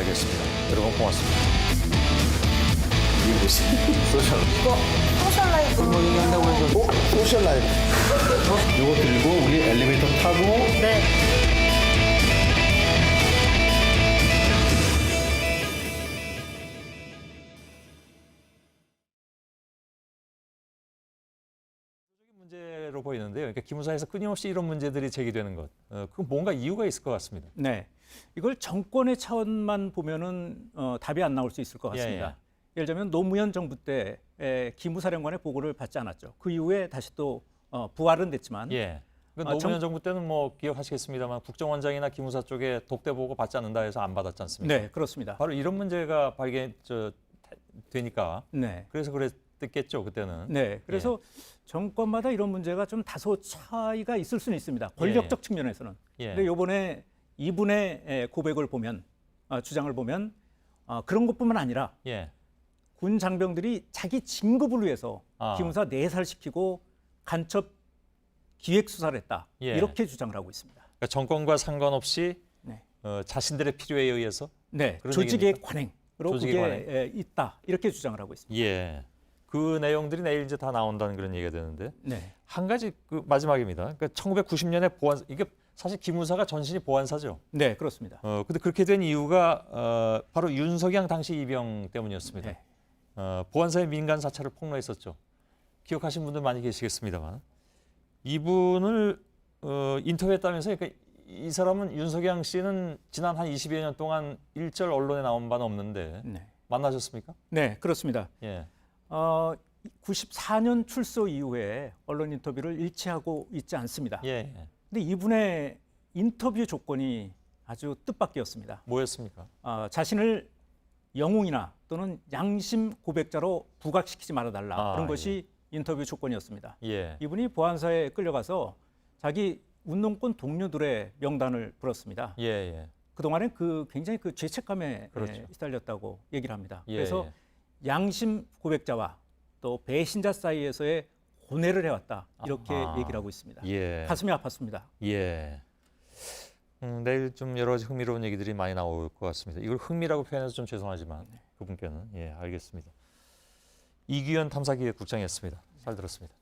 알겠습니다. 여러분 고맙습니다. 이게 뭐지? 소셜. 이거 소셜 라이프. 뭐 얘기한다고 해서 소셜 라이프. 이거 들고 우리 엘리베이터 타고 네. 문제로 보이는데요. 그러니까 기무사에서 끊임없이 이런 문제들이 제기되는 것, 그 뭔가 이유가 있을 것 같습니다. 네, 이걸 정권의 차원만 보면은 답이 안 나올 수 있을 것 같습니다. 예를 들면 노무현 정부 때 기무사령관의 보고를 받지 않았죠. 그 이후에 다시 또 부활은 됐지만, 예. 그 노무현 정부 때는 뭐 기억하시겠습니다만 국정원장이나 기무사 쪽에 독대 보고 받지 않는다 해서 안 받았지 않습니까? 네, 그렇습니다. 바로 이런 문제가 되니까. 네. 그래서 그랬겠죠 그때는. 네, 그래서 정권마다 이런 문제가 좀 다소 차이가 있을 수는 있습니다. 권력적 측면에서는. 예. 근데 이번에 이분의 고백을 보면, 주장을 보면 그런 것뿐만 아니라 예. 군 장병들이 자기 진급을 위해서 기무사 내살시키고 간첩 기획 수사를 했다. 예. 이렇게 주장을 하고 있습니다. 그러니까 정권과 상관없이 네. 자신들의 필요에 의해서. 네, 그런 조직의 얘기입니까? 관행으로 조직의 그게 있다. 이렇게 주장을 하고 있습니다. 예. 그 내용들이 내일 이제 다 나온다는 그런 얘기가 되는데 네, 한 가지 마지막입니다. 그러니까 1990년에 이게 사실 기무사가 전신이 보안사죠. 네, 그렇습니다. 근데 그렇게 된 이유가 바로 윤석양 당시 이병 때문이었습니다. 네. 보안사의 민간 사찰을 폭로했었죠. 기억하신 분들 많이 계시겠습니다만 이분을 인터뷰했다면서 그러니까 이 사람은 윤석양 씨는 지난 한 20여 년 동안 일절 언론에 나온 바는 없는데 네, 만나셨습니까? 네, 그렇습니다. 예. 94년 출소 이후에 언론 인터뷰를 일치하고 있지 않습니다. 예. 근데 이분의 인터뷰 조건이 아주 뜻밖이었습니다. 뭐였습니까? 자신을 영웅이나 또는 양심 고백자로 부각시키지 말아달라. 그런 것이 인터뷰 조건이었습니다. 예. 이분이 보안사에 끌려가서 자기 운동권 동료들의 명단을 불었습니다. 예. 예. 그동안에 굉장히 죄책감에 그렇죠. 시달렸다고 얘기를 합니다. 예, 그래서 예. 양심 고백자와 또 배신자 사이에서의 고뇌를 해왔다. 이렇게 아하. 얘기를 하고 있습니다. 예. 가슴이 아팠습니다. 예. 내일 좀 여러 가지 흥미로운 얘기들이 많이 나올 것 같습니다. 이걸 흥미라고 표현해서 좀 죄송하지만 그분께는 예, 알겠습니다. 이규현 탐사기획국장이었습니다. 잘 들었습니다.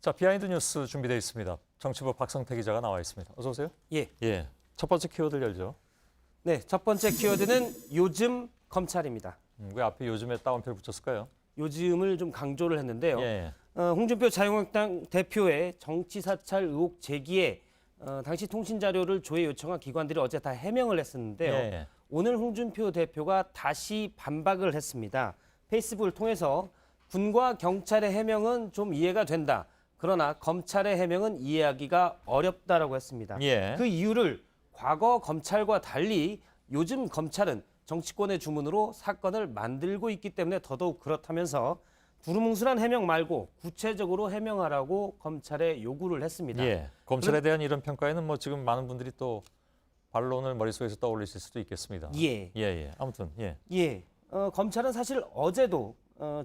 자, 비하인드 뉴스 준비되어 있습니다. 정치부 박성태 기자가 나와 있습니다. 어서 오세요. 예. 예. 첫 번째 키워드 열죠. 네, 첫 번째 키워드는 요즘 검찰입니다. 왜 앞에 요즘에 따옴표를 붙였을까요? 요즘을 좀 강조를 했는데요. 예. 홍준표 자유한국당 대표의 정치 사찰 의혹 제기에 당시 통신 자료를 조회 요청한 기관들이 어제 다 해명을 했었는데요. 예. 오늘 홍준표 대표가 다시 반박을 했습니다. 페이스북을 통해서 군과 경찰의 해명은 좀 이해가 된다. 그러나 검찰의 해명은 이해하기가 어렵다라고 했습니다. 예. 그 이유를 과거 검찰과 달리 요즘 검찰은 정치권의 주문으로 사건을 만들고 있기 때문에 더더욱 그렇다면서 두루뭉술한 해명 말고 구체적으로 해명하라고 검찰에 요구를 했습니다. 예. 검찰에 대한 이런 평가에는 뭐 지금 많은 분들이 또 반론을 머릿속에서 떠올리실 수도 있겠습니다. 예. 예. 아무튼 예. 예. 검찰은 사실 어제도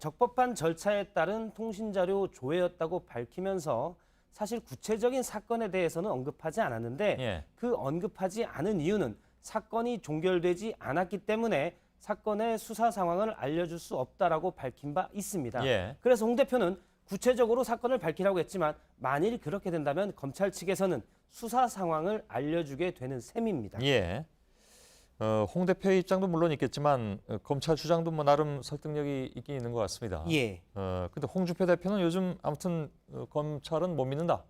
적법한 절차에 따른 통신자료 조회였다고 밝히면서 사실 구체적인 사건에 대해서는 언급하지 않았는데 예. 그 언급하지 않은 이유는 사건이 종결되지 않았기 때문에 사건의 수사 상황을 알려줄 수 없다라고 밝힌 바 있습니다. 예. 그래서 홍 대표는 구체적으로 사건을 밝히라고 했지만 만일 그렇게 된다면 검찰 측에서는 수사 상황을 알려주게 되는 셈입니다. 예. 홍 대표의 입장도 물론 있겠지만 검찰 주장도 뭐 나름 설득력이 있긴 있는 것 같습니다. 예, 근데 홍준표 대표는 요즘 아무튼 검찰은 못 믿는다.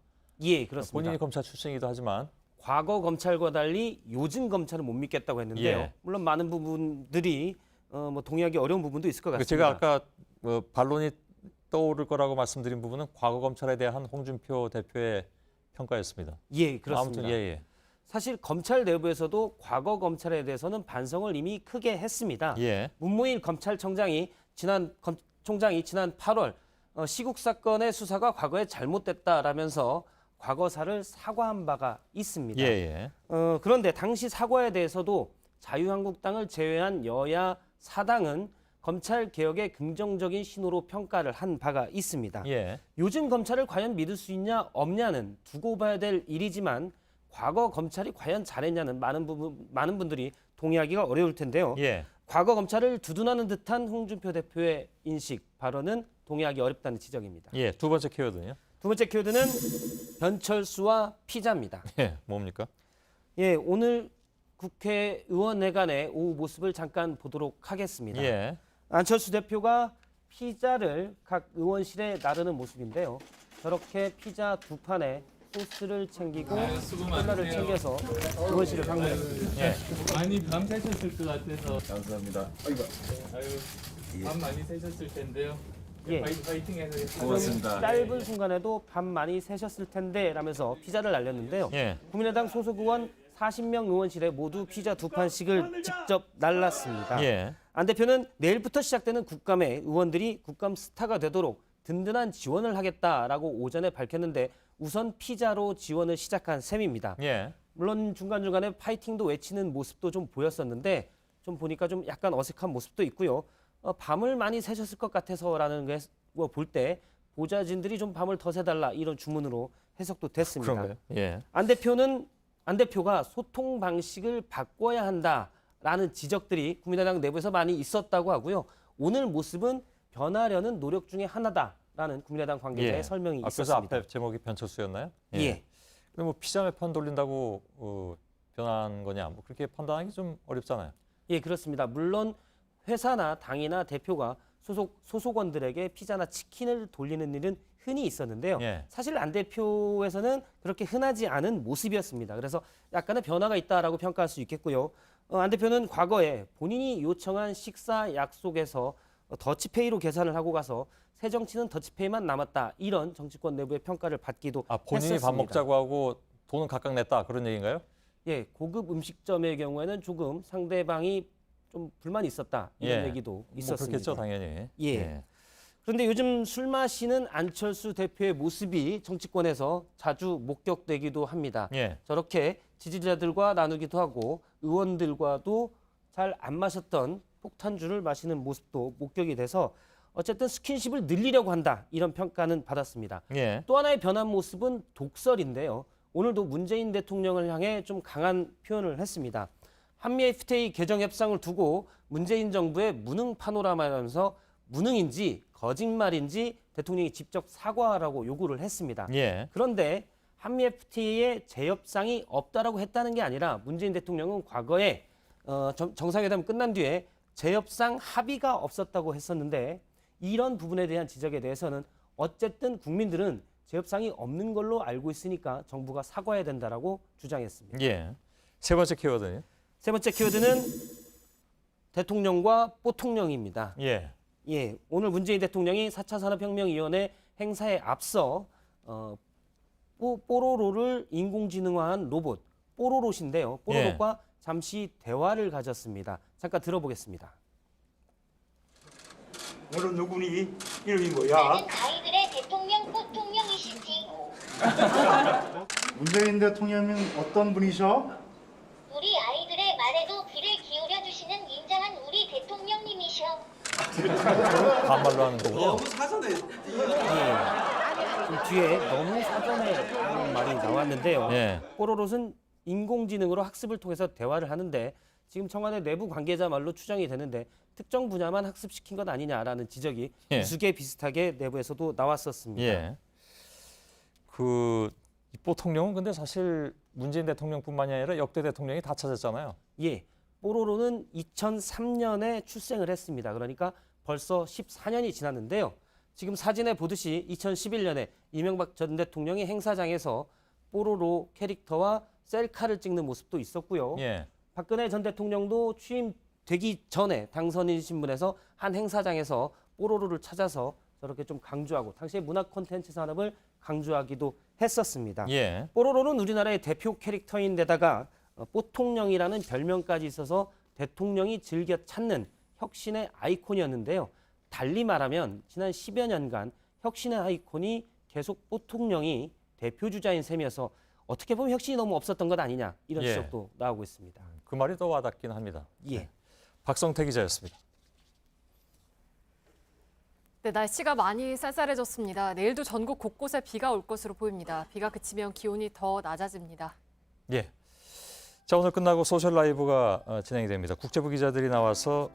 예, 그렇습니다. 본인이 검찰 출신이기도 하지만 과거 검찰과 달리 요즘 검찰은 못 믿겠다고 했는데요. 예. 물론 많은 부분들이 뭐 동의하기 어려운 부분도 있을 것 같습니다. 제가 아까 반론이 떠오를 거라고 말씀드린 부분은 과거 검찰에 대한 홍준표 대표의 평가였습니다. 예, 그렇습니다. 아무튼 예. 사실 검찰 내부에서도 과거 검찰에 대해서는 반성을 이미 크게 했습니다. 예. 문무일 검찰총장이 지난 8월 시국 사건의 수사가 과거에 잘못됐다라면서 과거사를 사과한 바가 있습니다. 예. 그런데 당시 사과에 대해서도 자유한국당을 제외한 여야 사당은 검찰 개혁의 긍정적인 신호로 평가를 한 바가 있습니다. 예. 요즘 검찰을 과연 믿을 수 있냐 없냐는 두고 봐야 될 일이지만 과거 검찰이 과연 잘했냐는 많은 분들이 동의하기가 어려울 텐데요. 예. 과거 검찰을 두둔하는 듯한 홍준표 대표의 인식 발언은 동의하기 어렵다는 지적입니다. 예. 두 번째 키워드는요? 두 번째 키워드는 변철수와 피자입니다. 예. 뭡니까? 예, 오늘 국회의원회관의 오후 모습을 잠깐 보도록 하겠습니다. 예. 안철수 대표가 피자를 각 의원실에 나르는 모습인데요. 저렇게 피자 두 판에 소스를 챙기고 콜라를 챙겨서 의원실을 방문했습니다. 예. 많이 밤 새셨을 것 같아서 감사합니다. 아유 밤 많이 새셨을 텐데요. 예. 파이팅해서 고맙습니다. 짧은 순간에도 밤 많이 새셨을 텐데 라면서 피자를 날렸는데요. 예. 국민의당 소속 의원 40명 의원실에 모두 피자 두 판씩을 직접 날랐습니다. 예. 안 대표는 내일부터 시작되는 국감에 의원들이 국감 스타가 되도록 든든한 지원을 하겠다라고 오전에 밝혔는데 우선 피자로 지원을 시작한 셈입니다. 예. 물론 중간중간에 파이팅도 외치는 모습도 좀 보였었는데 좀 보니까 좀 약간 어색한 모습도 있고요. 밤을 많이 새셨을 것 같아서라는 거 볼 때 보좌진들이 좀 밤을 더 새달라 이런 주문으로 해석도 됐습니다. 그런가요? 예. 안 대표가 소통 방식을 바꿔야 한다라는 지적들이 국민의당 내부에서 많이 있었다고 하고요. 오늘 모습은 변하려는 노력 중에 하나다라는 국민의당 관계자의 예. 설명이 그래서 있었습니다. 앞에 제목이 변철수였나요? 예. 그럼 뭐 피자 몇 판 돌린다고 변한 거냐? 뭐 그렇게 판단하기 좀 어렵잖아요. 예, 그렇습니다. 물론 회사나 당이나 대표가 소속원들에게 피자나 치킨을 돌리는 일은 흔히 있었는데요. 예. 사실 안 대표에서는 그렇게 흔하지 않은 모습이었습니다. 그래서 약간의 변화가 있다라고 평가할 수 있겠고요. 안 대표는 과거에 본인이 요청한 식사 약속에서 더치페이로 계산을 하고 가서 새 정치는 더치페이만 남았다. 이런 정치권 내부의 평가를 받기도 본인이 했었습니다. 밥 먹자고 하고 돈은 각각 냈다 그런 얘기인가요? 예, 고급 음식점의 경우에는 조금 상대방이 좀 불만이 있었다. 이런 예. 얘기도 뭐 있었습니다. 그렇겠죠, 당연히. 예. 그런데 요즘 술 마시는 안철수 대표의 모습이 정치권에서 자주 목격되기도 합니다. 예. 저렇게 지지자들과 나누기도 하고 의원들과도 잘 안 마셨던 폭탄주를 마시는 모습도 목격이 돼서 어쨌든 스킨십을 늘리려고 한다. 이런 평가는 받았습니다. 예. 또 하나의 변한 모습은 독설인데요. 오늘도 문재인 대통령을 향해 좀 강한 표현을 했습니다. 한미 FTA 개정 협상을 두고 문재인 정부의 무능 파노라마면서 무능인지 거짓말인지 대통령이 직접 사과하라고 요구를 했습니다. 예. 그런데 한미 FTA에 재협상이 없다라고 했다는 게 아니라 문재인 대통령은 과거에 정상회담 끝난 뒤에 재협상 합의가 없었다고 했었는데 이런 부분에 대한 지적에 대해서는 어쨌든 국민들은 재협상이 없는 걸로 알고 있으니까 정부가 사과해야 된다라고 주장했습니다. 예. 세 번째 키워드는 세 번째 키워드는 대통령과 뽀통령입니다. 예. 예, 오늘 문재인 대통령이 4차 산업혁명위원회 행사에 앞서 뽀로로를 인공지능화한 로봇 뽀로롯인데요. 뽀로롯과 잠시 대화를 가졌습니다. 잠깐 들어보겠습니다. 너는 누구니? 이름이 뭐야? 나는 아이들의 대통령 뽀통령이시지. 문재인 대통령은 어떤 분이셔? 우리 아이들의 말에도 귀를 기울여 주시는 인자한 우리 대통령님이셔. 반말로 하는 거군요. 좀 뒤에 너무 사전에 하는 말이 나왔는데요. 예. 뽀로롯은 인공지능으로 학습을 통해서 대화를 하는데 지금 청와대 내부 관계자 말로 추정이 되는데 특정 분야만 학습시킨 것 아니냐라는 지적이 예. 우스개 비슷하게 내부에서도 나왔었습니다. 예. 이 뽀통령은 근데 사실 문재인 대통령뿐만이 아니라 역대 대통령이 다 찾았잖아요. 예, 뽀로로는 2003년에 출생을 했습니다. 그러니까 벌써 14년이 지났는데요. 지금 사진에 보듯이 2011년에 이명박 전 대통령이 행사장에서 뽀로로 캐릭터와 셀카를 찍는 모습도 있었고요. 예. 박근혜 전 대통령도 취임되기 전에 당선인 신분에서 한 행사장에서 뽀로로를 찾아서 저렇게 좀 강조하고 당시에 문화 콘텐츠 산업을 강조하기도 했었습니다. 예. 뽀로로는 우리나라의 대표 캐릭터인데다가 뽀통령이라는 별명까지 있어서 대통령이 즐겨 찾는 혁신의 아이콘이었는데요. 달리 말하면 지난 10여 년간 혁신의 아이콘이 계속 뽀통령이 대표주자인 셈이어서 어떻게 보면 혁신이 너무 없었던 것 아니냐 이런 예. 지적도 나오고 있습니다. 그 말이 더 와닿긴 합니다. 예. 박성태 기자였습니다. 네, 날씨가 많이 쌀쌀해졌습니다. 내일도 전국 곳곳에 비가 올 것으로 보입니다. 비가 그치면 기온이 더 낮아집니다. 예. 자, 오늘 끝나고 소셜 라이브가 진행이 됩니다. 국제부 기자들이 나와서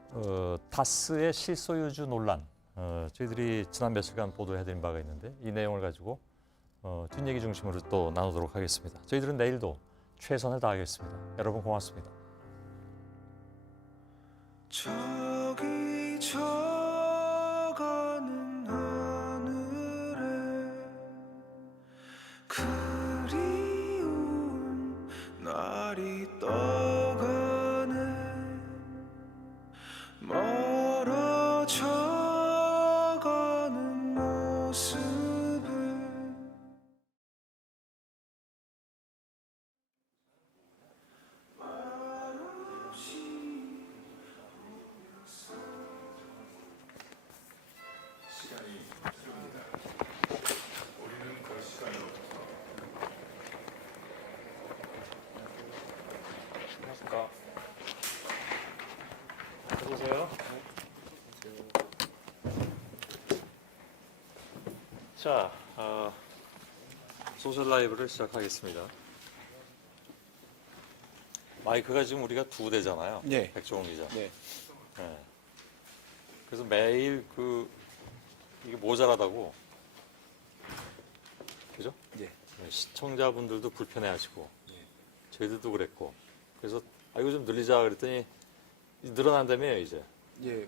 다스의 실소유주 논란, 저희들이 지난 며칠간 보도해드린 바가 있는데 이 내용을 가지고 뒷얘기 중심으로 또 나누도록 하겠습니다. 저희들은 내일도 최선을 다하겠습니다. 여러분 고맙습니다. 저기 저가는 하늘에 그리운 날이 떠가네 멀어져가는 모습을 안녕하십니까. 어서오세요. 자, 소셜 라이브를 시작하겠습니다. 마이크가 지금 우리가 2대잖아요. 네. 백종원 기자. 네. 네. 그래서 매일 이게 모자라다고, 그죠? 네. 네, 시청자분들도 불편해하시고, 저희들도 그랬고, 그래서 이거 좀 늘리자 그랬더니 늘어난다며요 이제. 예.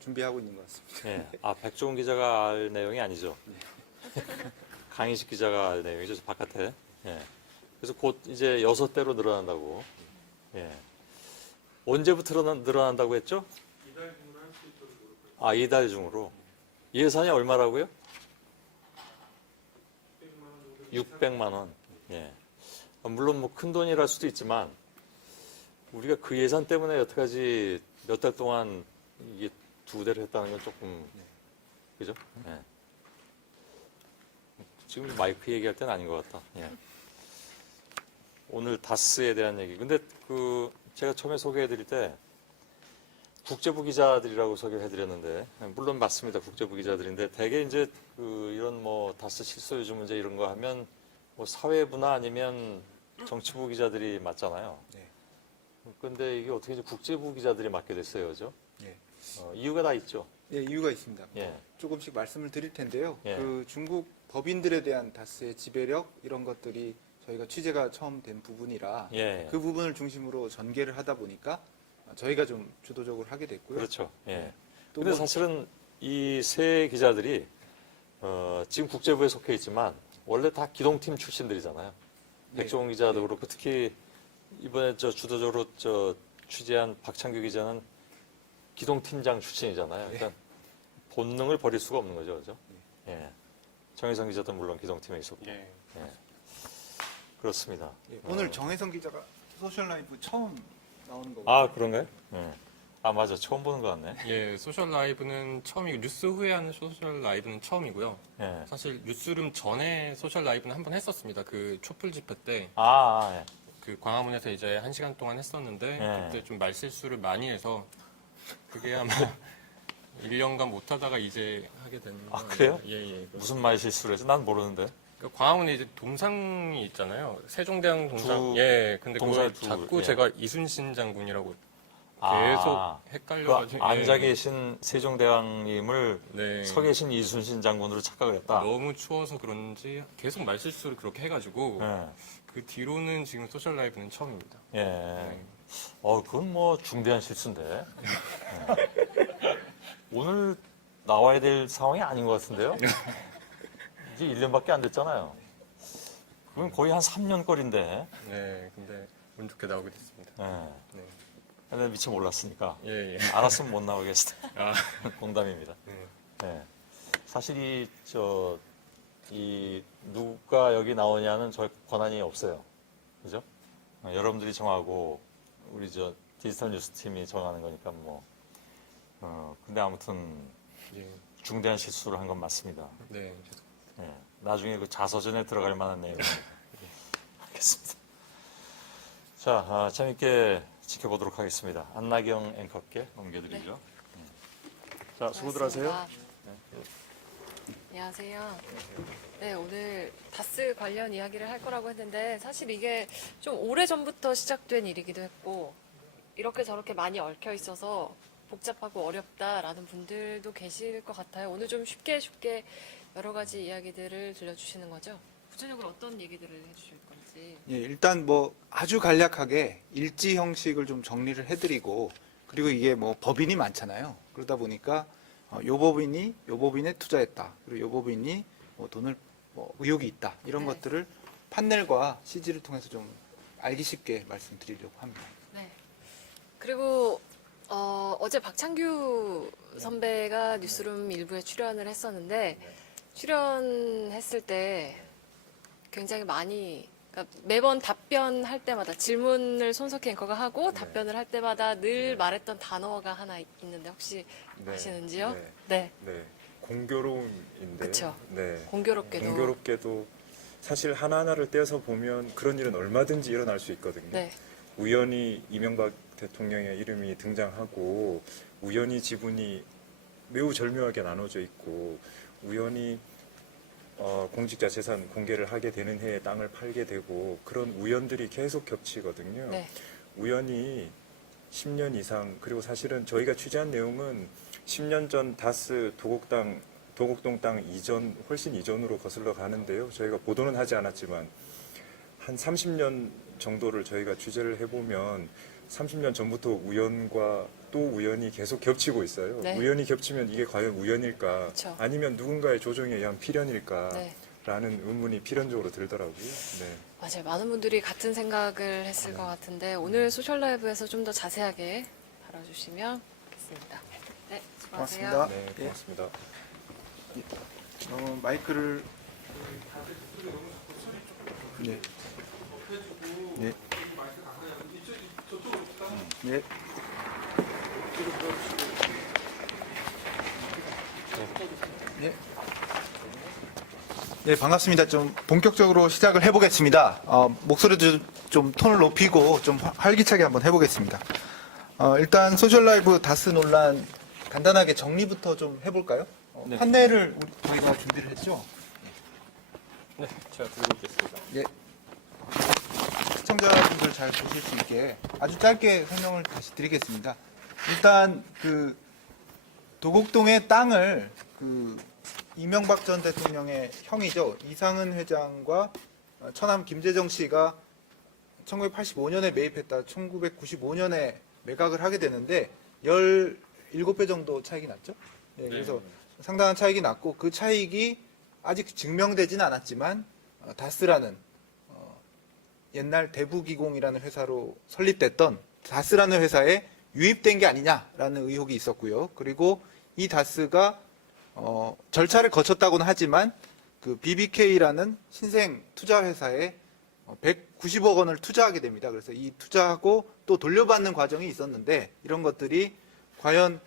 준비하고 있는 것 같습니다. 예. 백종원 기자가 알 내용이 아니죠. 강희식 기자가 알 내용이죠. 저 바깥에. 예. 그래서 곧 이제 6대로 늘어난다고. 예. 언제부터 늘어난다고 했죠? 이달 중으로 할 수 있도록 노력할. 이달 중으로. 예산이 얼마라고요? 600만 원. 예. 물론 뭐 큰 돈이랄 수도 있지만 우리가 그 예산 때문에 여태까지 몇 달 동안 이게 2대를 했다는 건 조금 그죠? 예. 지금 마이크 얘기할 때는 아닌 것 같다. 예. 오늘 다스에 대한 얘기. 근데 제가 처음에 소개해드릴 때 국제부 기자들이라고 소개해드렸는데 물론 맞습니다. 국제부 기자들인데 대개 이제 이런 뭐 다스 실소유주 문제 이런 거 하면 뭐 사회부나 아니면 정치부 기자들이 맞잖아요. 네. 근데 이게 어떻게 이제 국제부 기자들이 맡게 됐어요, 그죠? 예. 이유가 다 있죠. 예, 이유가 있습니다. 예. 조금씩 말씀을 드릴 텐데요. 예. 그 중국 법인들에 대한 다스의 지배력 이런 것들이 저희가 취재가 처음 된 부분이라 예. 그 부분을 중심으로 전개를 하다 보니까 저희가 좀 주도적으로 하게 됐고요. 그렇죠. 예. 또 근데 뭐- 사실은 이 세 기자들이 지금 국제부에 속해 있지만 원래 다 기동팀 출신들이잖아요. 네. 백종원 기자도 그렇고 특히 이번에 주도적으로 취재한 박창규 기자는 기동팀장 출신이잖아요. 그러니까 본능을 버릴 수가 없는 거죠, 그죠? 예. 정혜성 기자도 물론 기동팀에 있었고. 예. 그렇습니다. 예, 오늘 정혜성 기자가 소셜 라이브 처음 나오는 거고. 그런가요? 예. 맞아. 처음 보는 것 같네. 예, 소셜 라이브는 처음이고 뉴스 후에 하는 소셜 라이브는 처음이고요. 예. 사실 뉴스룸 전에 소셜 라이브는 한 번 했었습니다. 그 촛불 집회 때 예. 그 광화문에서 이제 1시간 동안 했었는데 예. 그때 좀 말실수를 많이 해서 그게 아마 1년간 못 하다가 이제 하게 되는 거예요. 그래요? 예. 무슨 말 실수를 해서 난 모르는데. 그 광화문에 이제 동상이 있잖아요. 세종대왕 동상. 두- 예. 근데 동상이 그걸 두- 자꾸 예. 제가 이순신 장군이라고 계속 헷갈려가지고 앉아 예. 계신 세종대왕님을 네. 서 계신 이순신 장군으로 착각을 했다. 너무 추워서 그런지 계속 말실수를 그렇게 해가지고 예. 그 뒤로는 지금 소셜 라이브는 처음입니다. 예. 네. 그건 뭐 중대한 실수인데. 예. 오늘 나와야 될 상황이 아닌 것 같은데요? 이제 1년밖에 안 됐잖아요. 그건 거의 한 3년 거리인데. 네, 근데 운 좋게 나오게 됐습니다. 예. 네. 근데 미처 몰랐으니까. 예. 알았으면 못 나오겠어. 아, 농담입니다. 네. 예. 사실 누가 여기 나오냐는 저 권한이 없어요. 그죠? 여러분들이 정하고 우리 디지털 뉴스 팀이 정하는 거니까 뭐. 근데 아무튼 예. 중대한 실수를 한 건 맞습니다. 네. 예. 나중에 그 자서전에 들어갈 만한 내용입니다. 알겠습니다. 자, 재밌게 지켜보도록 하겠습니다. 안나경 앵커께 넘겨드리죠. 자, 수고들 하세요. 안녕하세요. 네, 오늘 다스 관련 이야기를 할 거라고 했는데 사실 이게 좀 오래전부터 시작된 일이기도 했고 이렇게 저렇게 많이 얽혀 있어서 복잡하고 어렵다라는 분들도 계실 것 같아요. 오늘 좀 쉽게 여러 가지 이야기들을 들려주시는 거죠? 구체적으로 어떤 얘기들을 해주실 건지. 예, 일단 뭐 아주 간략하게 일지 형식을 좀 정리를 해드리고 그리고 이게 뭐 법인이 많잖아요. 그러다 보니까 요 법인에 투자했다. 그리고 요 법인이 뭐 돈을 뭐 의혹이 있다. 이런 네. 것들을 판넬과 CG를 통해서 좀 알기 쉽게 말씀드리려고 합니다. 네. 그리고 어제 박창규 선배가 뉴스룸 일부에 출연을 했었는데 출연했을 때 굉장히 많이 그러니까 매번 답변할 때마다 질문을 손석희 앵커가 하고 답변을 할 때마다 늘 말했던 단어가 하나 있는데 혹시 아시는지요? 네. 네, 공교로움인데. 그쵸. 네. 공교롭게도. 공교롭게도 사실 하나하나를 떼서 보면 그런 일은 얼마든지 일어날 수 있거든요. 네. 우연히 이명박 대통령의 이름이 등장하고 우연히 지분이 매우 절묘하게 나눠져 있고 우연히 공직자 재산 공개를 하게 되는 해에 땅을 팔게 되고 그런 우연들이 계속 겹치거든요. 네. 우연히 10년 이상 그리고 사실은 저희가 취재한 내용은 10년 전 다스 도곡동 땅 이전 훨씬 이전으로 거슬러 가는데요. 저희가 보도는 하지 않았지만 한 30년 정도를 저희가 취재를 해보면 30년 전부터 우연과 또 우연이 계속 겹치고 있어요. 네. 우연이 겹치면 이게 과연 우연일까? 그쵸. 아니면 누군가의 조종에 의한 필연일까? 네. 라는 의문이 필연적으로 들더라고요. 네. 맞아요. 많은 분들이 같은 생각을 했을 것 같은데 오늘 소셜 라이브에서 좀 더 자세하게 다뤄주시면 좋겠습니다. 네, 수고하세요. 고맙습니다. 네, 고맙습니다. 마이크를 네. 네. 네. 네. 네, 반갑습니다. 좀 본격적으로 시작을 해보겠습니다. 목소리도 좀 톤을 높이고 좀 활기차게 한번 해보겠습니다. 일단 소셜 라이브 다스 논란 간단하게 정리부터 좀 해볼까요? 네. 판넬을 저희가 준비를 했죠. 네, 제가 들고 있겠습니다. 예. 시청자분들 잘 보실 수 있게 아주 짧게 설명을 다시 드리겠습니다. 일단 그 도곡동의 땅을 그 이명박 전 대통령의 형이죠. 이상은 회장과 처남 김재정 씨가 1985년에 매입했다 1995년에 매각을 하게 되는데 17배 정도 차익이 났죠. 네, 그래서 상당한 차익이 났고 그 차익이 아직 증명되지는 않았지만 다스라는 옛날 대부기공이라는 회사로 설립됐던 다스라는 회사에 유입된 게 아니냐라는 의혹이 있었고요. 그리고 이 다스가 절차를 거쳤다고는 하지만 그 BBK라는 신생 투자 회사에 190억 원을 투자하게 됩니다. 그래서 이 투자하고 또 돌려받는 과정이 있었는데 이런 것들이 과연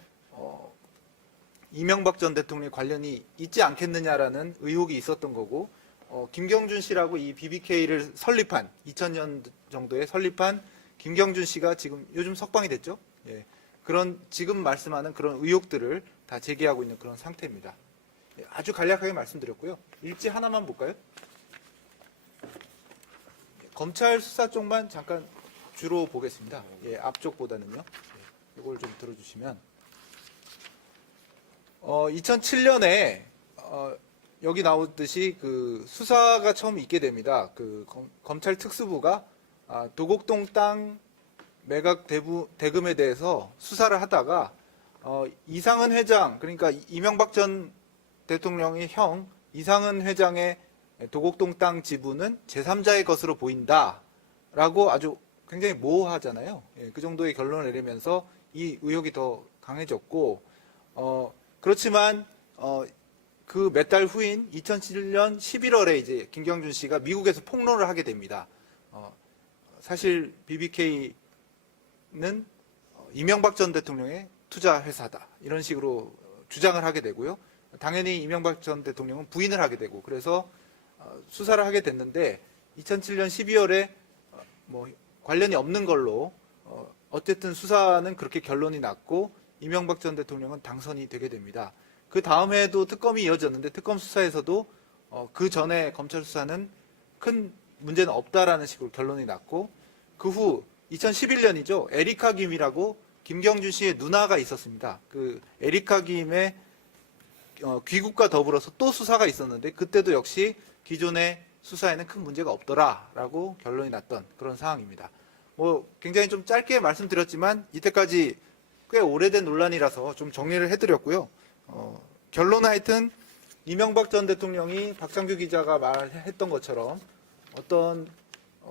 이명박 전 대통령의 관련이 있지 않겠느냐라는 의혹이 있었던 거고 김경준 씨라고 이 BBK를 설립한 2000년 정도에 설립한 김경준 씨가 지금 요즘 석방이 됐죠. 예. 그런 지금 말씀하는 그런 의혹들을 다 제기하고 있는 그런 상태입니다. 예, 아주 간략하게 말씀드렸고요. 일지 하나만 볼까요? 검찰 수사 쪽만 잠깐 주로 보겠습니다. 예, 앞쪽보다는요. 예, 이걸 좀 들어주시면 2007년에 여기 나오듯이 그 수사가 처음 있게 됩니다. 그 검찰 특수부가 도곡동 땅 매각 대금에 대해서 수사를 하다가 이상은 회장, 그러니까 이명박 전 대통령의 형 이상은 회장의 도곡동 땅 지분은 제3자의 것으로 보인다라고 아주 굉장히 모호하잖아요. 예, 그 정도의 결론을 내리면서 이 의혹이 더 강해졌고 그렇지만 그 몇 달 후인 2007년 11월에 이제 김경준 씨가 미국에서 폭로를 하게 됩니다. 사실 BBK는 이명박 전 대통령의 투자 회사다 이런 식으로 주장을 하게 되고요. 당연히 이명박 전 대통령은 부인을 하게 되고 그래서 수사를 하게 됐는데 2007년 12월에 뭐 관련이 없는 걸로 어쨌든 수사는 그렇게 결론이 났고 이명박 전 대통령은 당선이 되게 됩니다. 그 다음 해에도 특검이 이어졌는데 특검 수사에서도 그 전에 검찰 수사는 큰 문제는 없다라는 식으로 결론이 났고 그 후 2011년이죠. 에리카 김이라고 김경준 씨의 누나가 있었습니다. 그 에리카 김의 귀국과 더불어서 또 수사가 있었는데 그때도 역시 기존의 수사에는 큰 문제가 없더라라고 결론이 났던 그런 상황입니다. 뭐 굉장히 좀 짧게 말씀드렸지만 이때까지 꽤 오래된 논란이라서 좀 정리를 해드렸고요. 결론은 하여튼 이명박 전 대통령이 박창규 기자가 말했던 것처럼 어떤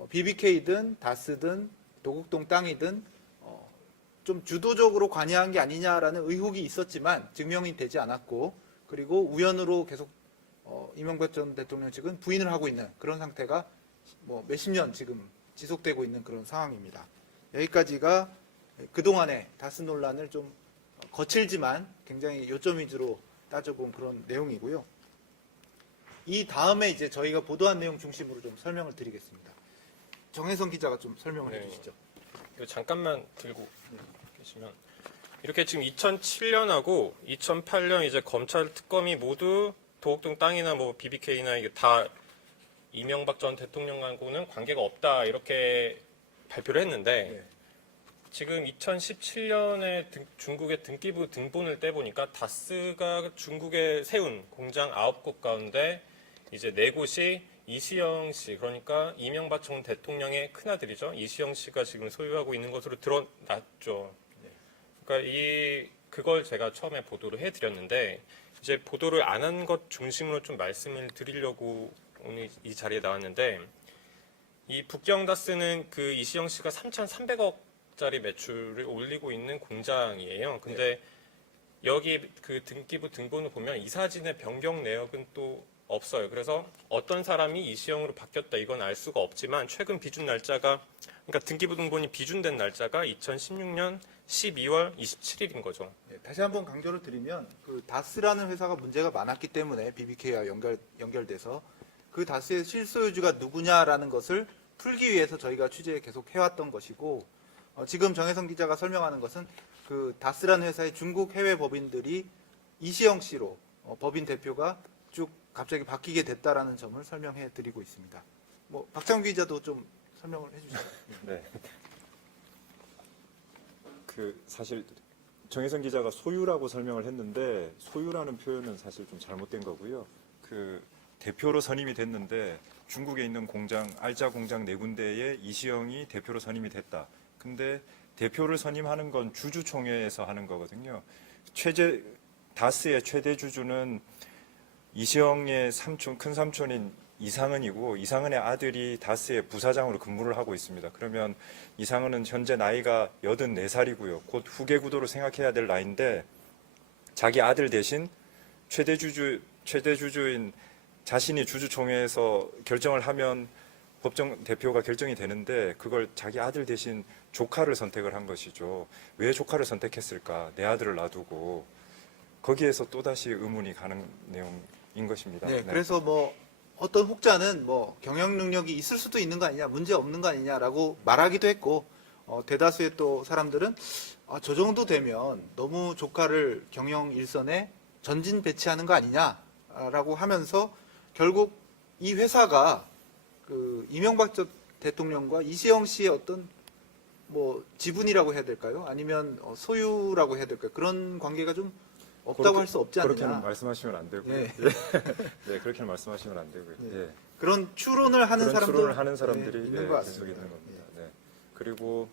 BBK든 다스든 도곡동 땅이든 좀 주도적으로 관여한 게 아니냐라는 의혹이 있었지만 증명이 되지 않았고 그리고 우연으로 계속 이명박 전 대통령 측은 부인을 하고 있는 그런 상태가 뭐 몇십 년 지금 지속되고 있는 그런 상황입니다. 여기까지가 그동안의 다스 논란을 좀 거칠지만 굉장히 요점 위주로 따져본 그런 내용이고요. 이 다음에 이제 저희가 보도한 내용 중심으로 좀 설명을 드리겠습니다. 정혜성 기자가 좀 설명을 네. 해주시죠. 이거 잠깐만 들고 계시면 이렇게 지금 2007년하고 2008년 이제 검찰 특검이 모두 도곡동 땅이나 뭐 BBK나 이게 다 이명박 전 대통령하고는 관계가 없다 이렇게 발표를 했는데 네. 지금 2017년에 중국의 등기부 등본을 떼보니까 다스가 중국에 세운 공장 9곳 가운데 이제 4곳이 이시영 씨, 그러니까 이명박 전 대통령의 큰아들이죠. 이시영 씨가 지금 소유하고 있는 것으로 드러났죠. 그러니까 그걸 제가 처음에 보도를 해드렸는데 이제 보도를 안 한 것 중심으로 좀 말씀을 드리려고 오늘 이 자리에 나왔는데 이 북경다스는 그 이시영 씨가 3,300억짜리 매출을 올리고 있는 공장이에요. 근데 여기 그 등기부 등본을 보면 이 사진의 변경 내역은 또 없어요. 그래서 어떤 사람이 이시영으로 바뀌었다 이건 알 수가 없지만 최근 비준 날짜가 그러니까 등기부 등본이 비준된 날짜가 2016년 12월 27일인 거죠. 네, 다시 한번 강조를 드리면 그 다스라는 회사가 문제가 많았기 때문에 BBK와 연결돼서 그 다스의 실소유주가 누구냐라는 것을 풀기 위해서 저희가 취재 계속 해왔던 것이고 지금 정혜성 기자가 설명하는 것은 그 다스라는 회사의 중국 해외 법인들이 이시영 씨로 법인 대표가 쭉 갑자기 바뀌게 됐다라는 점을 설명해 드리고 있습니다. 뭐 박창규 기자도 좀 설명을 해주시죠. 네. 그 사실 정혜성 기자가 소유라고 설명을 했는데 소유라는 표현은 사실 좀 잘못된 거고요. 그 대표로 선임이 됐는데 중국에 있는 공장 알짜 공장 4군데에 이시영이 대표로 선임이 됐다. 근데 대표를 선임하는 건 주주총회에서 하는 거거든요. 다스의 최대 주주는 이시영의 삼촌, 큰 삼촌인 이상은이고 이상은의 아들이 다스의 부사장으로 근무를 하고 있습니다. 그러면 이상은은 현재 나이가 84살이고요. 곧 후계 구도로 생각해야 될 나이인데 자기 아들 대신 최대 주주인 자신이 주주총회에서 결정을 하면 법정 대표가 결정이 되는데 그걸 자기 아들 대신 조카를 선택을 한 것이죠. 왜 조카를 선택했을까? 내 아들을 놔두고 거기에서 또다시 의문이 가는 내용인 것입니다. 네, 그래서 뭐 어떤 혹자는 뭐 경영 능력이 있을 수도 있는 거 아니냐, 문제 없는 거 아니냐라고 말하기도 했고 대다수의 또 사람들은 저 정도 되면 너무 조카를 경영 일선에 전진 배치하는 거 아니냐라고 하면서 결국 이 회사가 그 이명박 전 대통령과 이시영 씨의 어떤 뭐 지분이라고 해야 될까요? 아니면 소유라고 해야 될까요? 그런 관계가 좀 없다고 할 수 없지 않느냐. 그렇게는 말씀하시면 안 되고요. 네. 네, 그렇게는 말씀하시면 안 되고요. 네. 예. 그런 추론을 하는 그런 사람들 추론을 하는 사람들이 있는 것 계속 같습니다. 있는 겁니다. 네. 그리고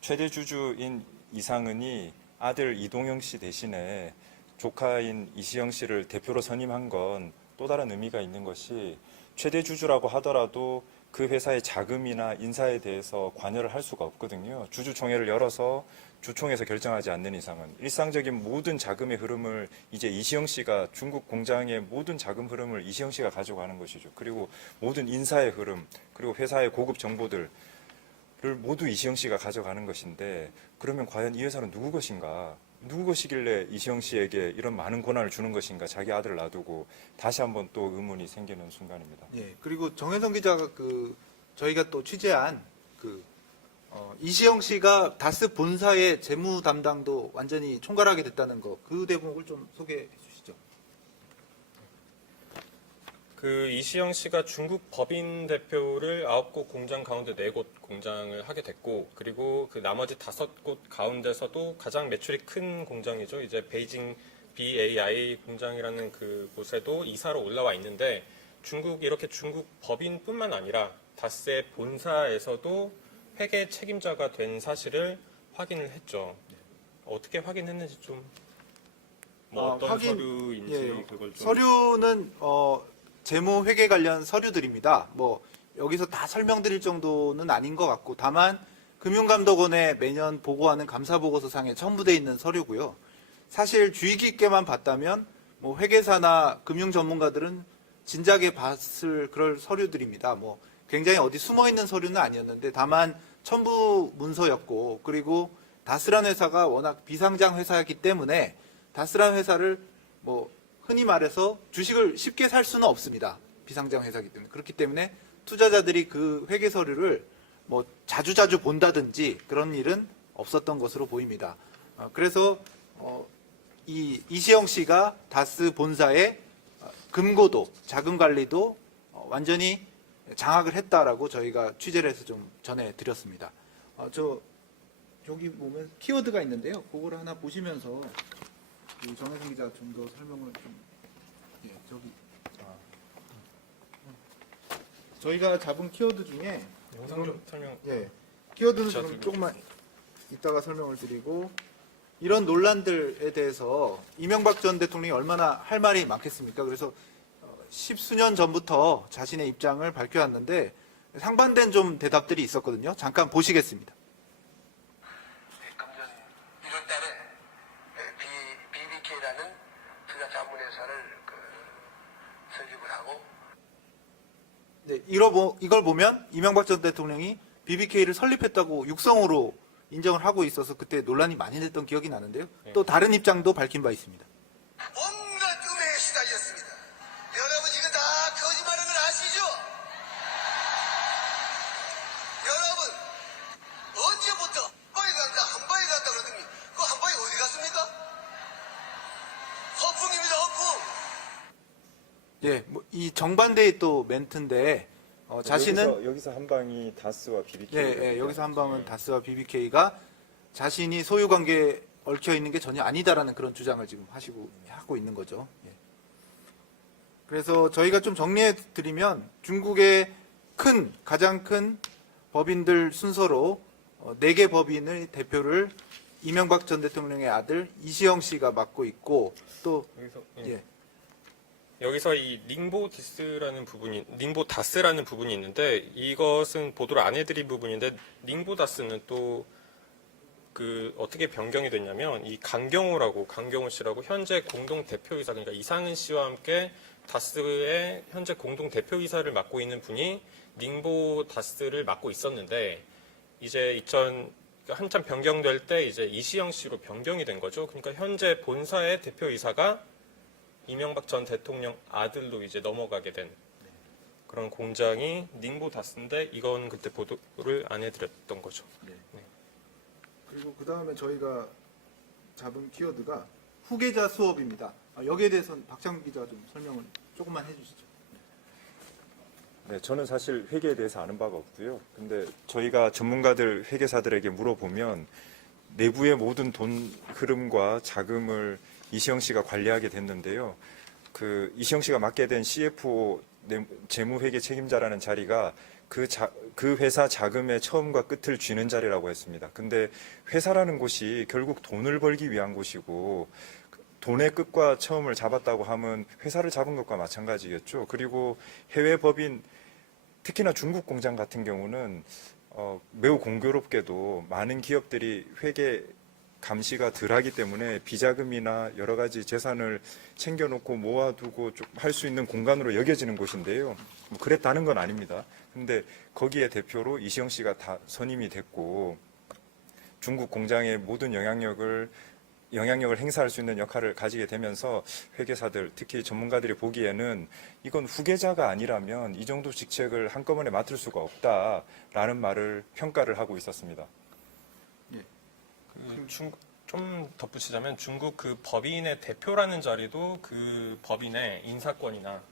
최대 주주인 이상은이 아들 이동영 씨 대신에 조카인 이시영 씨를 대표로 선임한 건 또 다른 의미가 있는 것이 최대 주주라고 하더라도 그 회사의 자금이나 인사에 대해서 관여를 할 수가 없거든요. 주주총회를 열어서 주총에서 결정하지 않는 이상은 일상적인 모든 자금의 흐름을 이제 이시영 씨가 중국 공장의 모든 자금 흐름을 이시영 씨가 가져가는 것이죠. 그리고 모든 인사의 흐름, 그리고 회사의 고급 정보들을 모두 이시영 씨가 가져가는 것인데 그러면 과연 이 회사는 누구 것인가? 누구 것이길래 이시영 씨에게 이런 많은 권한을 주는 것인가? 자기 아들을 놔두고 다시 한번 또 의문이 생기는 순간입니다. 예, 그리고 정혜성 기자가 저희가 또 취재한 이시영 씨가 다스 본사의 재무 담당도 완전히 총괄하게 됐다는 거, 그 대목을 좀 소개해 주시죠. 그 이시영 씨가 중국 법인 대표를 9곳 공장 가운데 4곳 공장을 하게 됐고, 그리고 그 나머지 5곳 가운데서도 가장 매출이 큰 공장이죠. 이제 베이징 BAI 공장이라는 그 곳에도 이사로 올라와 있는데, 이렇게 중국 법인뿐만 아니라 다스의 본사에서도 회계 책임자가 된 사실을 확인을 했죠. 어떻게 확인했는지 좀, 어떤 서류인지 예, 그걸 좀. 서류는 재무 회계 관련 서류들입니다. 뭐 여기서 다 설명드릴 정도는 아닌 것 같고, 다만 금융감독원에 매년 보고하는 감사보고서상에 첨부되어 있는 서류고요. 사실 주의 깊게만 봤다면 뭐 회계사나 금융 전문가들은 진작에 봤을 그럴 서류들입니다. 뭐 굉장히 어디 숨어 있는 서류는 아니었는데, 다만 첨부 문서였고, 그리고 다스란 회사가 워낙 비상장 회사였기 때문에 다스란 회사를 뭐 흔히 말해서 주식을 쉽게 살 수는 없습니다. 비상장 회사이기 때문에. 그렇기 때문에 투자자들이 그 회계 서류를 뭐 자주자주 본다든지 그런 일은 없었던 것으로 보입니다. 그래서 이 이시영 씨가 다스 본사의 금고도, 자금 관리도 완전히 장악을 했다라고 저희가 취재를 해서 좀 전해드렸습니다. 여기 보면 키워드가 있는데요. 그걸 하나 보시면서 정혜성 기자 좀 더 설명을 좀. 예, 저희가 잡은 키워드 중에 영상 좀 설명. 예, 키워드는 좀 조금만 이따가 설명을 드리고, 이런 논란들에 대해서 이명박 전 대통령이 얼마나 할 말이 많겠습니까? 그래서 십수년 전부터 자신의 입장을 밝혀왔는데 상반된 좀 대답들이 있었거든요. 잠깐 보시겠습니다. 금년 1월달에 BBK라는 투자 자문회사를 설립을 하고, 네, 이걸 보면 이명박 전 대통령이 BBK를 설립했다고 육성으로 인정을 하고 있어서 그때 논란이 많이 됐던 기억이 나는데요. 또 다른 입장도 밝힌 바 있습니다. 온갖 음해에 시달렸습니다. 여러분 이거 다 거짓말인 걸 아시죠? 여러분 언제부터 한 방에 간다 그러더니 그 한 방에 어디 갔습니까? 허풍입니다, 허풍. 예, 뭐 이 정반대의 또 멘트인데 자신은 여기서 한 방이 다스와 BBK. 예, 여기서 한 방은 다스와 BBK가 자신이 소유 관계에 얽혀 있는 게 전혀 아니다라는 그런 주장을 지금 하고 있는 거죠. 예. 그래서 저희가 좀 정리해 드리면 중국의 가장 큰 법인들 순서로 4개 법인의 대표를 이명박 전 대통령의 아들 이시영 씨가 맡고 있고, 또 여기서 이 닝보 다스라는 부분이 있는데, 이것은 보도를 안 해드린 부분인데, 닝보 다스는 또 그 어떻게 변경이 됐냐면, 이 강경호 씨라고 현재 공동 대표이사, 그러니까 이상은 씨와 함께 다스의 현재 공동 대표이사를 맡고 있는 분이 닝보 다스를 맡고 있었는데, 이제 한참 변경될 때 이제 이시영 씨로 변경이 된 거죠. 그러니까 현재 본사의 대표이사가 이명박 전 대통령 아들로 이제 넘어가게 된 그런 공장이 닝보 다스인데, 이건 그때 보도를 안 해드렸던 거죠. 네. 그리고 그 다음에 저희가 잡은 키워드가 후계자 수업입니다. 여기에 대해서는 박창규 기자가 좀 설명을 조금만 해주시죠. 네, 저는 사실 회계에 대해서 아는 바가 없고요. 근데 저희가 전문가들, 회계사들에게 물어보면 내부의 모든 돈 흐름과 자금을 이시영 씨가 관리하게 됐는데요. 그 이시영 씨가 맡게 된 CFO 재무회계 책임자라는 자리가 그 회사 자금의 처음과 끝을 쥐는 자리라고 했습니다. 근데 회사라는 곳이 결국 돈을 벌기 위한 곳이고, 돈의 끝과 처음을 잡았다고 하면 회사를 잡은 것과 마찬가지겠죠. 그리고 해외 법인, 특히나 중국 공장 같은 경우는 매우 공교롭게도 많은 기업들이 회계 감시가 덜하기 때문에 비자금이나 여러 가지 재산을 챙겨놓고 모아두고 할 수 있는 공간으로 여겨지는 곳인데요. 뭐 그랬다는 건 아닙니다. 근데 거기에 대표로 이시영 씨가 다 선임이 됐고, 중국 공장의 모든 영향력을 영향력을 행사할 수 있는 역할을 가지게 되면서 회계사들, 특히 전문가들이 보기에는 이건 후계자가 아니라면 이 정도 직책을 한꺼번에 맡을 수가 없다라는 말을 평가를 하고 있었습니다. 좀 덧붙이자면 중국 그 법인의 대표라는 자리도 그 법인의 인사권이나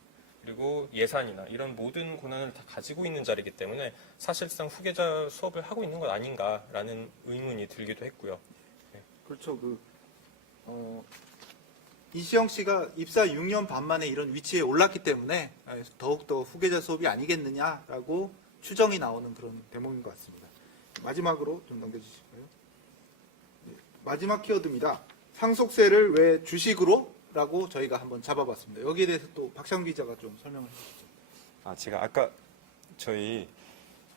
그리고 예산이나 이런 모든 권한을 다 가지고 있는 자리이기 때문에 사실상 후계자 수업을 하고 있는 것 아닌가라는 의문이 들기도 했고요. 그렇죠. 이시영 씨가 입사 6년 반 만에 이런 위치에 올랐기 때문에 더욱더 후계자 수업이 아니겠느냐라고 추정이 나오는 그런 대목인 것 같습니다. 마지막으로 좀 넘겨주실까요? 네, 마지막 키워드입니다. 상속세를 왜 주식으로? 라고 저희가 한번 잡아봤습니다. 여기에 대해서 또 박찬 기자가 좀 설명을 해주시죠. 제가 아까 저희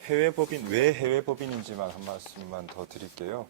해외 법인, 왜 해외 법인인지만 한 말씀만 더 드릴게요.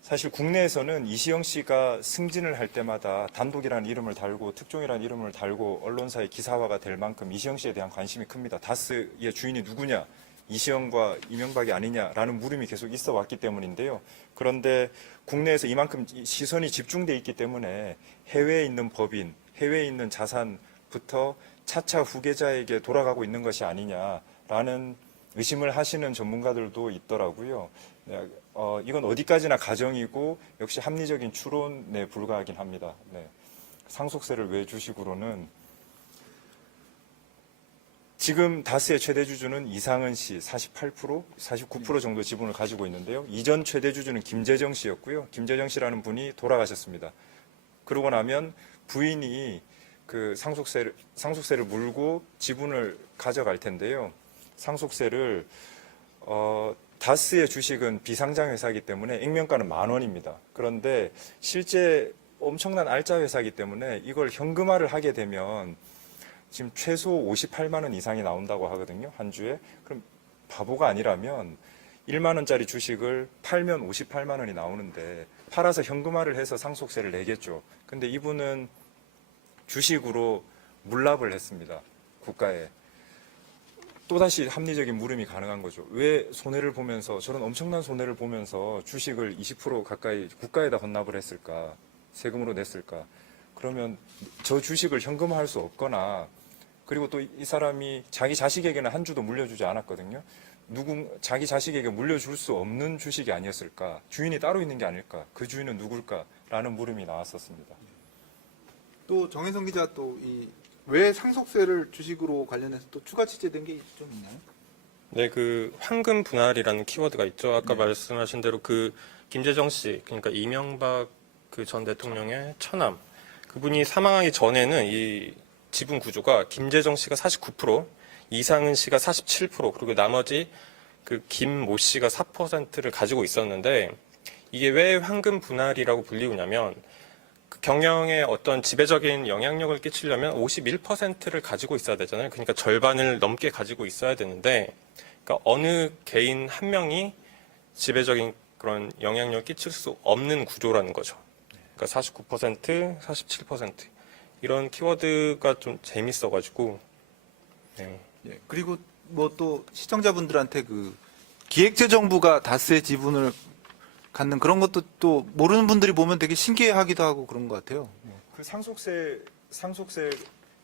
사실 국내에서는 이시영 씨가 승진을 할 때마다 단독이라는 이름을 달고 특종이라는 이름을 달고 언론사의 기사화가 될 만큼 이시영 씨에 대한 관심이 큽니다. 다스의 주인이 누구냐, 이시영과 이명박이 아니냐라는 물음이 계속 있어 왔기 때문인데요. 그런데 국내에서 이만큼 시선이 집중돼 있기 때문에 해외에 있는 법인, 해외에 있는 자산부터 차차 후계자에게 돌아가고 있는 것이 아니냐라는 의심을 하시는 전문가들도 있더라고요. 이건 어디까지나 가정이고 역시 합리적인 추론에 불과하긴 합니다. 네. 상속세를 왜 주식으로는 지금 다스의 최대 주주는 이상은 씨 48%, 49% 정도 지분을 가지고 있는데요. 이전 최대 주주는 김재정 씨였고요. 김재정 씨라는 분이 돌아가셨습니다. 그러고 나면 부인이 그 상속세를 물고 지분을 가져갈 텐데요. 상속세를 다스의 주식은 비상장 회사이기 때문에 액면가는 10,000원입니다. 그런데 실제 엄청난 알짜 회사이기 때문에 이걸 현금화를 하게 되면 지금 최소 58만 원 이상이 나온다고 하거든요. 한 주에. 그럼 바보가 아니라면 1만 원짜리 주식을 팔면 58만 원이 나오는데 팔아서 현금화를 해서 상속세를 내겠죠. 근데 이분은 주식으로 물납을 했습니다. 국가에. 또다시 합리적인 물음이 가능한 거죠. 왜 손해를 보면서 저런 엄청난 손해를 보면서 주식을 20% 가까이 국가에다 헌납을 했을까? 세금으로 냈을까? 그러면 저 주식을 현금화할 수 없거나 그리고 또 이 사람이 자기 자식에게는 한 주도 물려주지 않았거든요. 자기 자식에게 물려줄 수 없는 주식이 아니었을까? 주인이 따로 있는 게 아닐까? 그 주인은 누굴까? 라는 물음이 나왔었습니다. 또 정혜성 기자 왜 상속세를 주식으로 관련해서 또 추가 취재된 게 좀 있나요? 네, 그 황금 분할이라는 키워드가 있죠. 아까 말씀하신 대로 그 김재정 씨, 그러니까 이명박 그 전 대통령의 처남, 그분이 사망하기 전에는 이 지분 구조가 김재정 씨가 49%, 이상은 씨가 47%, 그리고 나머지 그 김모 씨가 4%를 가지고 있었는데 이게 왜 황금 분할이라고 불리우냐면 그 경영에 어떤 지배적인 영향력을 끼치려면 51%를 가지고 있어야 되잖아요. 그러니까 절반을 넘게 가지고 있어야 되는데 그러니까 어느 개인 한 명이 지배적인 그런 영향력을 끼칠 수 없는 구조라는 거죠. 그러니까 49%, 47% 이런 키워드가 좀 재밌어가지고. 네. 그리고 뭐 또 시청자분들한테 그 기획재정부가 다스의 지분을 갖는 그런 것도 또 모르는 분들이 보면 되게 신기해하기도 하고 그런 것 같아요. 그 상속세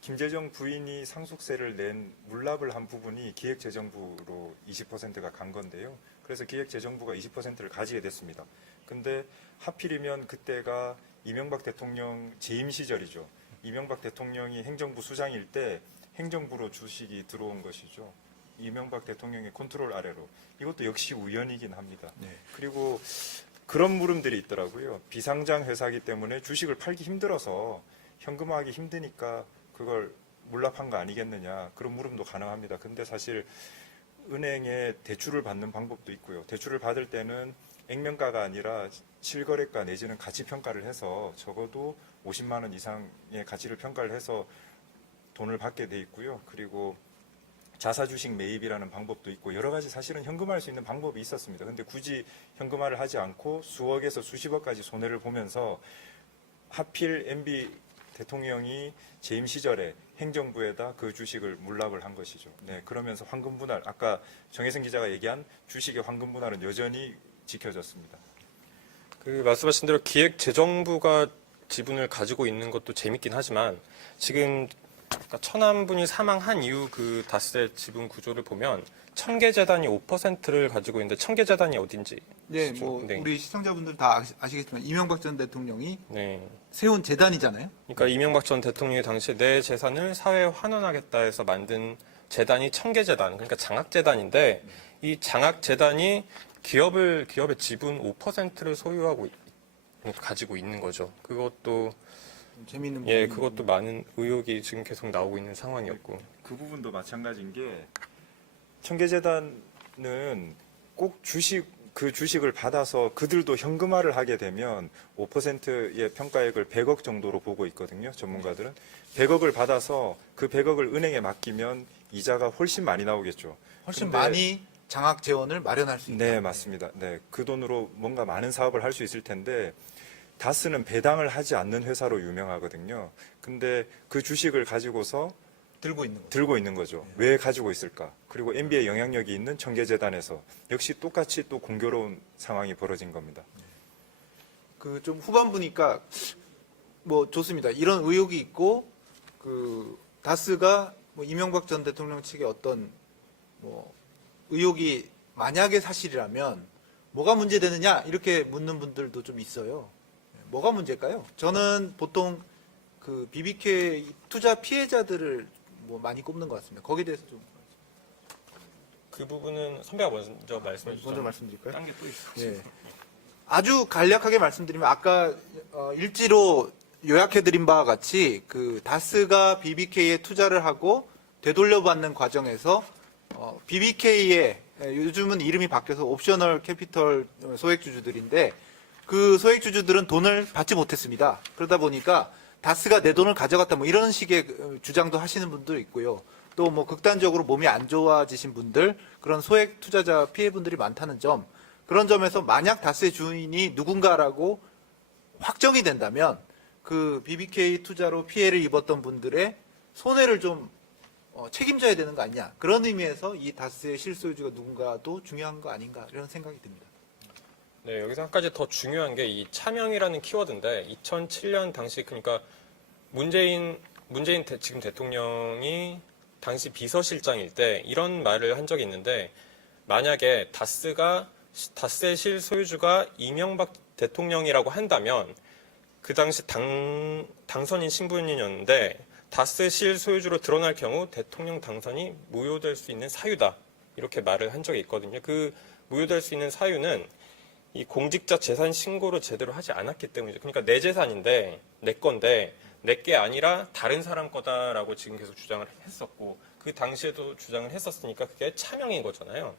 김재정 부인이 상속세를 낸 물납을 한 부분이 기획재정부로 20%가 간 건데요. 그래서 기획재정부가 20%를 가지게 됐습니다. 근데 하필이면 그때가 이명박 대통령 재임 시절이죠. 이명박 대통령이 행정부 수장일 때 행정부로 주식이 들어온 것이죠. 이명박 대통령의 컨트롤 아래로. 이것도 역시 우연이긴 합니다. 그리고 그런 물음들이 있더라고요. 비상장 회사이기 때문에 주식을 팔기 힘들어서 현금화하기 힘드니까 그걸 물납한 거 아니겠느냐. 그런 물음도 가능합니다. 근데 사실 은행에 대출을 받는 방법도 있고요. 대출을 받을 때는 액면가가 아니라 실거래가 내지는 가치 평가를 해서 적어도 50만 원 이상의 가치를 평가를 해서 돈을 받게 돼 있고요. 그리고 자사주식 매입이라는 방법도 있고 여러 가지 사실은 현금화할 수 있는 방법이 있었습니다. 근데 굳이 현금화를 하지 않고 수억에서 수십억까지 손해를 보면서 하필 MB 대통령이 재임 시절에 행정부에다 그 주식을 물납을 한 것이죠. 네, 그러면서 황금 분할, 아까 정혜성 기자가 얘기한 주식의 황금 분할은 여전히 지켜졌습니다. 그 말씀하신 대로 기획재정부가 지분을 가지고 있는 것도 재밌긴 하지만 지금 그러니까 천안분이 사망한 이후 그 다스의 지분 구조를 보면 청계재단이 5%를 가지고 있는데 청계재단이 어딘지 네, 뭐 네. 우리 시청자분들 다 아시겠지만 이명박 전 대통령이 네. 세운 재단이잖아요. 그러니까 이명박 전 대통령이 당시에 내 재산을 사회에 환원하겠다 해서 만든 재단이 청계재단, 그러니까 장학재단인데 이 장학재단이 기업의 지분 5%를 소유하고 가지고 있는 거죠. 그것도 재미있는 예, 부분이 그것도 많은 의혹이 지금 계속 나오고 있는 상황이었고. 그 부분도 마찬가지인 게 청계재단은 꼭 그 주식을 받아서 그들도 현금화를 하게 되면 5%의 평가액을 100억 정도로 보고 있거든요. 전문가들은 100억을 받아서 그 100억을 은행에 맡기면 이자가 훨씬 많이 나오겠죠. 훨씬 근데- 많이 장학 재원을 마련할 수 있다. 네, 맞습니다. 네, 그 돈으로 뭔가 많은 사업을 할 수 있을 텐데 다스는 배당을 하지 않는 회사로 유명하거든요. 근데 그 주식을 가지고서 들고 있는 거죠. 왜 가지고 있을까? 그리고 MB의 영향력이 있는 청계재단에서 역시 똑같이 또 공교로운 상황이 벌어진 겁니다. 그 좀 후반부니까 뭐 좋습니다. 이런 의혹이 있고 그 다스가 뭐 이명박 전 대통령 측의 어떤 뭐 의혹이 만약에 사실이라면 뭐가 문제되느냐 이렇게 묻는 분들도 좀 있어요. 뭐가 문제일까요? 저는 보통 그 BBK 투자 피해자들을 뭐 많이 꼽는 것 같습니다. 거기에 대해서 좀 그 부분은 선배가 먼저 말씀해 주시죠. 먼저 말씀드릴까요? 딴 게 또 있어. 예. 아주 간략하게 말씀드리면 아까 일지로 요약해드린 바와 같이 그 다스가 BBK에 투자를 하고 되돌려받는 과정에서 BBK의 요즘은 이름이 바뀌어서 옵셔널 캐피털 소액주주들인데 그 소액주주들은 돈을 받지 못했습니다. 그러다 보니까 다스가 내 돈을 가져갔다 뭐 이런 식의 주장도 하시는 분도 있고요. 또 뭐 극단적으로 몸이 안 좋아지신 분들 그런 소액 투자자 피해분들이 많다는 점 그런 점에서 만약 다스의 주인이 누군가라고 확정이 된다면 그 BBK 투자로 피해를 입었던 분들의 손해를 좀 책임져야 되는 거 아니냐 그런 의미에서 이 다스의 실소유주가 누군가도 중요한 거 아닌가 이런 생각이 듭니다. 네, 여기서 한 가지 더 중요한 게 이 차명이라는 키워드인데 2007년 당시 그러니까 문재인 지금 대통령이 당시 비서실장일 때 이런 말을 한 적이 있는데 만약에 다스의 실소유주가 이명박 대통령이라고 한다면 그 당시 당선인 신분이었는데 다스 실소유주로 드러날 경우 대통령 당선이 무효될 수 있는 사유다 이렇게 말을 한 적이 있거든요. 그 무효될 수 있는 사유는 이 공직자 재산 신고를 제대로 하지 않았기 때문이죠. 그러니까 내 재산인데 내 건데 내 게 아니라 다른 사람 거다라고 지금 계속 주장을 했었고 그 당시에도 주장을 했었으니까 그게 차명인 거잖아요.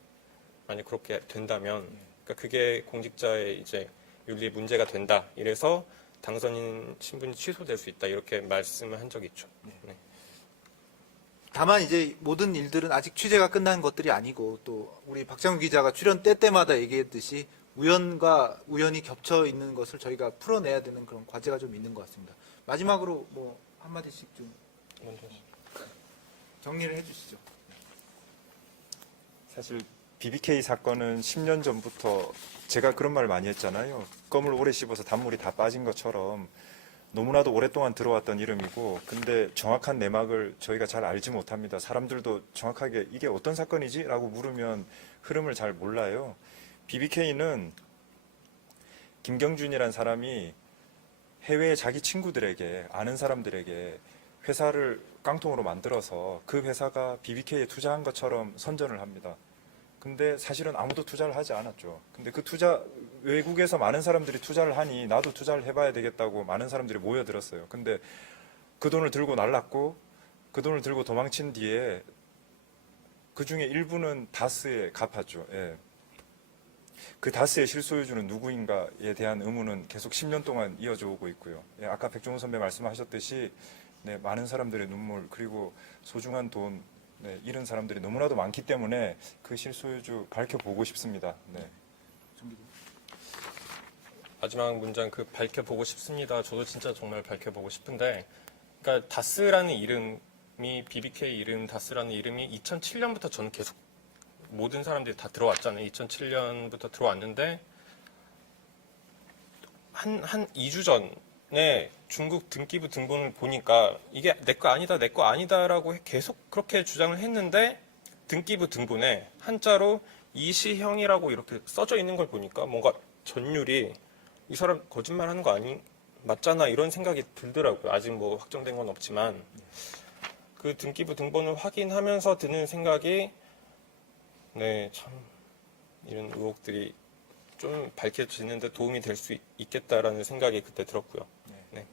만약 그렇게 된다면 그러니까 그게 공직자의 이제 윤리 문제가 된다. 이래서 당선인 신분이 취소될 수 있다. 이렇게 말씀을 한 적이 있죠. 네. 다만 이제 모든 일들은 아직 취재가 끝난 것들이 아니고 또 우리 박장규 기자가 출연 때마다 얘기했듯이 우연과 우연이 겹쳐 있는 것을 저희가 풀어내야 되는 그런 과제가 좀 있는 것 같습니다. 마지막으로 뭐 한마디씩 좀 정리를 해주시죠. 사실 BBK 사건은 10년 전부터 제가 그런 말을 많이 했잖아요. 껌을 오래 씹어서 단물이 다 빠진 것처럼 너무나도 오랫동안 들어왔던 이름이고 근데 정확한 내막을 저희가 잘 알지 못합니다. 사람들도 정확하게 이게 어떤 사건이지? 라고 물으면 흐름을 잘 몰라요. BBK는 김경준이라는 사람이 해외의 자기 친구들에게 아는 사람들에게 회사를 깡통으로 만들어서 그 회사가 BBK에 투자한 것처럼 선전을 합니다. 근데 사실은 아무도 투자를 하지 않았죠. 근데 그 투자 외국에서 많은 사람들이 투자를 하니 나도 투자를 해봐야 되겠다고 많은 사람들이 모여들었어요. 근데 그 돈을 들고 날랐고 그 돈을 들고 도망친 뒤에 그 중에 일부는 다스에 갚았죠. 예. 그 다스의 실소유주는 누구인가에 대한 의문은 계속 10년 동안 이어져 오고 있고요. 예, 아까 백종원 선배 말씀하셨듯이 네, 많은 사람들의 눈물 그리고 소중한 돈 네, 잃은 사람들이 너무나도 많기 때문에 그 실소유주 밝혀보고 싶습니다. 네. 마지막 문장 그 밝혀보고 싶습니다. 저도 진짜 정말 밝혀보고 싶은데 그러니까 다스라는 이름이 BBK 이름 다스라는 이름이 2007년부터 저는 계속 모든 사람들이 다 들어왔잖아요. 2007년부터 들어왔는데 한 2주 전에 중국 등기부 등본을 보니까 이게 내 거 아니다, 내 거 아니다라고 계속 그렇게 주장을 했는데 등기부 등본에 한자로 이시형이라고 이렇게 써져 있는 걸 보니까 뭔가 전율이 이 사람 거짓말하는 거 아니 맞잖아 이런 생각이 들더라고요. 아직 뭐 확정된 건 없지만 그 등기부 등본을 확인하면서 드는 생각이 네, 참 이런 의혹들이 좀 밝혀지는데 도움이 될 수 있겠다라는 생각이 그때 들었고요. 네.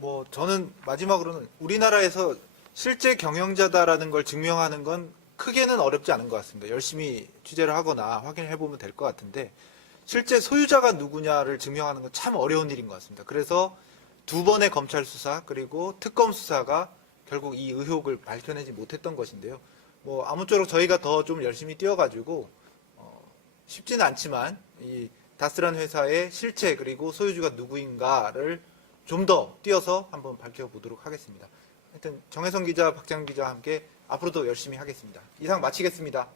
뭐 저는 마지막으로는 우리나라에서 실제 경영자다라는 걸 증명하는 건 크게는 어렵지 않은 것 같습니다. 열심히 취재를 하거나 확인을 해보면 될 것 같은데 실제 소유자가 누구냐를 증명하는 건 참 어려운 일인 것 같습니다. 그래서 2번의 검찰 수사 그리고 특검 수사가 결국 이 의혹을 밝혀내지 못했던 것인데요. 뭐 아무쪼록 저희가 더 좀 열심히 뛰어가지고 쉽지는 않지만 이 다스라는 회사의 실체 그리고 소유주가 누구인가를 좀 더 뛰어서 한번 밝혀보도록 하겠습니다. 하여튼 정혜성 기자, 박장규 기자와 함께 앞으로도 열심히 하겠습니다. 이상 마치겠습니다.